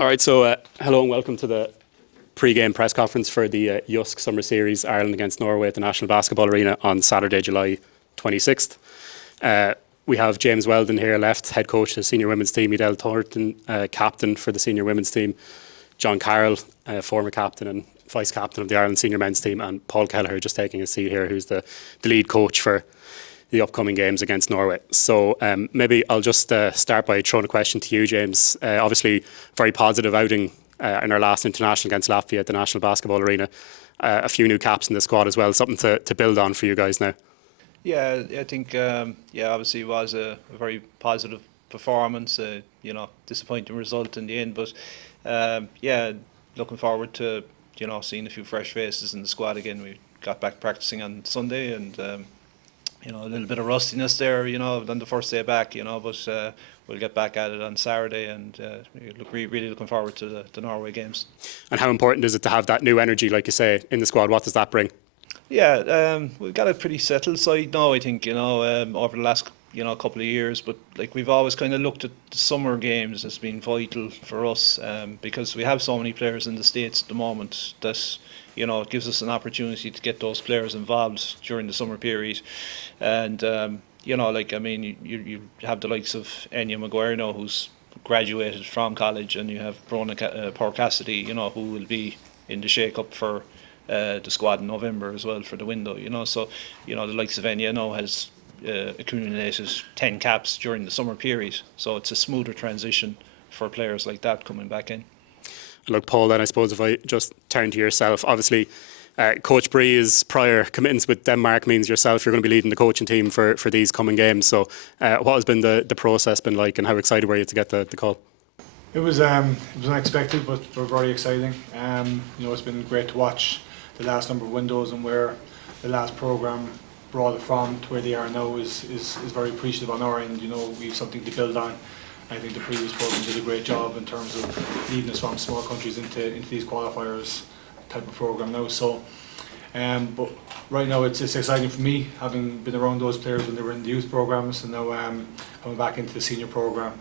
All right, so hello and welcome to the pre-game press conference for the JYSK Summer Series Ireland against Norway at the National Basketball Arena on Saturday, July 26th. We have James Weldon here left, head coach of the senior women's team, Edel Thornton, captain for the senior women's team, John Carroll, former captain and vice captain of the Ireland senior men's team, and Paul Kelleher just taking a seat here, who's the lead coach for the upcoming games against Norway. So maybe I'll just start by throwing a question to you, James. Obviously, very positive outing in our last international against Latvia at the National Basketball Arena. A few new caps in the squad as well, something to build on for you guys now. Yeah, I think obviously it was a very positive performance. Disappointing result in the end, but looking forward to seeing a few fresh faces in the squad again. We got back practicing on Sunday, and a little bit of rustiness there, on the first day back, but we'll get back at it on Saturday, and really looking forward to the Norway games. And how important is it to have that new energy, like you say, in the squad? What does that bring? Yeah, we've got a pretty settled side now, I think, over the last couple of years, but like we've always kind of looked at the summer games as being vital for us, because we have so many players in the States at the moment that it gives us an opportunity to get those players involved during the summer period. And you have the likes of Enya Maguire now, who's graduated from college, and you have Brona Power Cassidy, who will be in the shake-up for the squad in November as well for the window. So the likes of Enya now has accumulated 10 caps during the summer period, so it's a smoother transition for players like that coming back in. Look, Paul, then I suppose if I just turn to yourself, obviously Coach Bree's prior commitments with Denmark means yourself, you're going to be leading the coaching team for these coming games. So what has been the process been like, and how excited were you to get the call? It was unexpected, but very exciting. It's been great to watch the last number of windows and where the last programme brought it from to where they are now is very appreciative on our end. We have something to build on. I think the previous programme did a great job in terms of leading us from small countries into these qualifiers type of programme now. So, but right now it's exciting for me, having been around those players when they were in the youth programmes, and now coming back into the senior programme.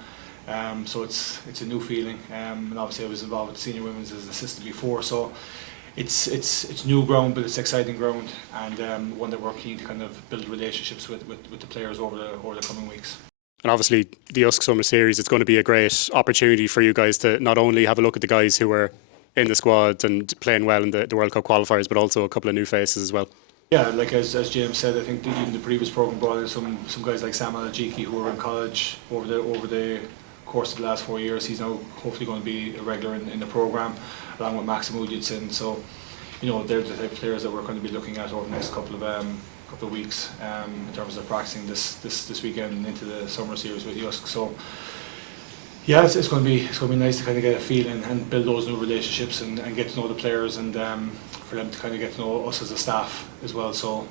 So it's a new feeling, and obviously I was involved with the senior women's as an assistant before. So it's new ground, but it's exciting ground, and one that we're keen to kind of build relationships with the players over the coming weeks. And obviously the JYSK Summer Series, it's going to be a great opportunity for you guys to not only have a look at the guys who were in the squad and playing well in the World Cup qualifiers, but also a couple of new faces as well. Yeah, like as James said, I think even the previous programme brought in some guys like Sam Alajiki who were in college over the course of the last 4 years. He's now hopefully going to be a regular in the programme, along with Maxim Ujitsin. So, they're the type of players that we're going to be looking at over the next couple of weeks in terms of practicing this weekend and into the summer series with JYSK. So yeah, it's going to be nice to kind of get a feel and build those new relationships and get to know the players, and for them to kind of get to know us as a staff as well. So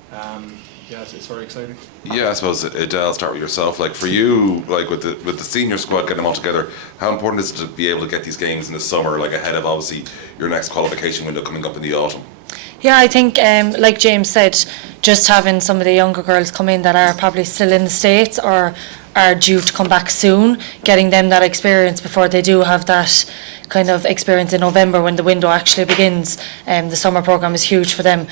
it's very exciting. Yeah, I suppose Edel, start with yourself. Like for you, like with the senior squad, getting them all together, how important is it to be able to get these games in the summer, like ahead of obviously your next qualification window coming up in the autumn? Yeah, I think like James said, just having some of the younger girls come in that are probably still in the States or are due to come back soon, getting them that experience before they do have that kind of experience in November when the window actually begins. The summer programme is huge for them.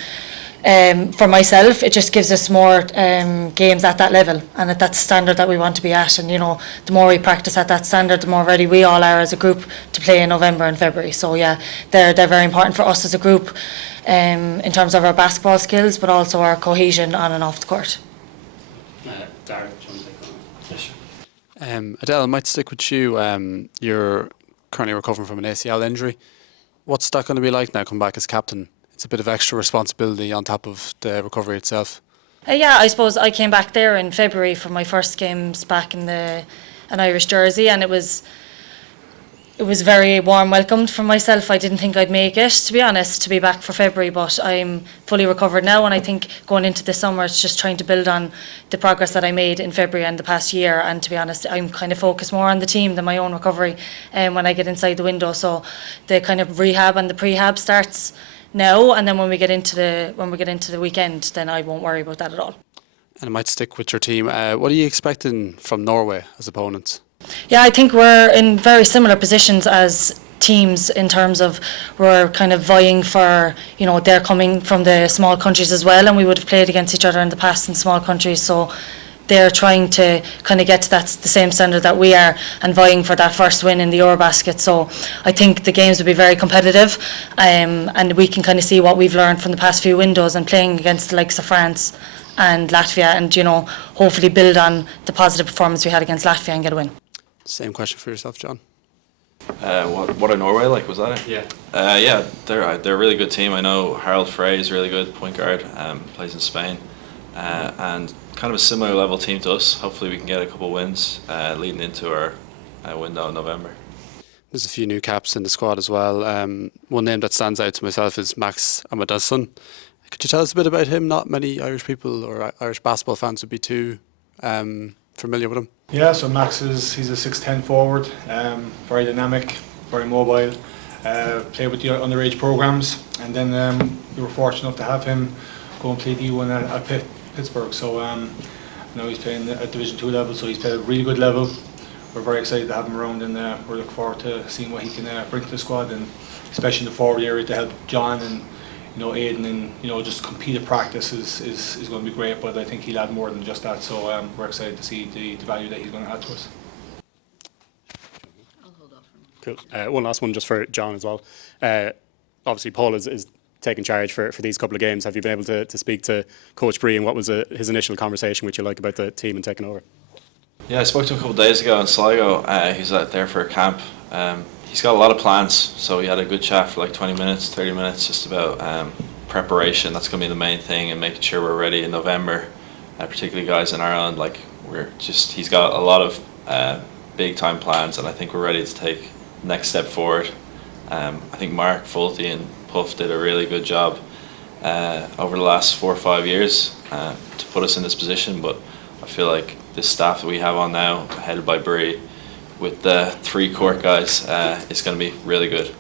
For myself, it just gives us more games at that level and at that standard that we want to be at. And the more we practice at that standard, the more ready we all are as a group to play in November and February. So yeah, they're very important for us as a group in terms of our basketball skills, but also our cohesion on and off the court. Darren, Edel, I might stick with you. You're currently recovering from an ACL injury. What's that going to be like now, come back as captain? It's a bit of extra responsibility on top of the recovery itself. Yeah, I suppose I came back there in February for my first games back in an Irish jersey, and it was very warm welcomed from myself. I didn't think I'd make it, to be honest, to be back for February, but I'm fully recovered now, and I think going into the summer it's just trying to build on the progress that I made in February and the past year. And to be honest, I'm kind of focused more on the team than my own recovery when I get inside the window. So the kind of rehab and the prehab starts now, and then when we get into the weekend, then I won't worry about that at all. And I might stick with your team. What are you expecting from Norway as opponents? Yeah, I think we're in very similar positions as teams in terms of we're kind of vying for, you know, they're coming from the small countries as well, and we would have played against each other in the past in small countries, so they're trying to kind of get to the same standard that we are and vying for that first win in the EuroBasket. So I think the games will be very competitive, and we can kind of see what we've learned from the past few windows and playing against the likes of France and Latvia, and, you know, hopefully build on the positive performance we had against Latvia and get a win. Same question for yourself, John. What are Norway like? Was that it? Yeah. Yeah, they're a really good team. I know Harold Frey is really good, point guard, plays in Spain, and kind of a similar level team to us. Hopefully we can get a couple wins leading into our window in November. There's a few new caps in the squad as well. One name that stands out to myself is Max Amadson. Could you tell us a bit about him? Not many Irish people or Irish basketball fans would be too familiar with him. Yeah, so Max he's a 6'10" forward, very dynamic, very mobile. Played with the underage programs, and then we were fortunate enough to have him go and play D1 at Pittsburgh. So now he's playing at Division 2 level, so he's played at a really good level. We're very excited to have him around, and we're looking forward to seeing what he can bring to the squad, and especially in the forward area to help John and, you know, Aidan, and, you know, just compete at practice is going to be great. But I think he'll add more than just that. So we're excited to see the value that he's going to add to us. Cool. One last one just for John as well. Obviously, Paul is taking charge for these couple of games. Have you been able to speak to Coach Bree, and what was his initial conversation with you like about the team and taking over? Yeah, I spoke to him a couple of days ago in Sligo. He's out there for a camp. He's got a lot of plans, so we had a good chat for like 20 minutes, 30 minutes, just about preparation. That's going to be the main thing, and making sure we're ready in November. Particularly guys in Ireland, like he's got a lot of big time plans, and I think we're ready to take the next step forward. I think Mark Fulty and Puff did a really good job over the last 4 or 5 years to put us in this position, but I feel like this staff that we have on now, headed by Bree, with the 3 court guys, is going to be really good.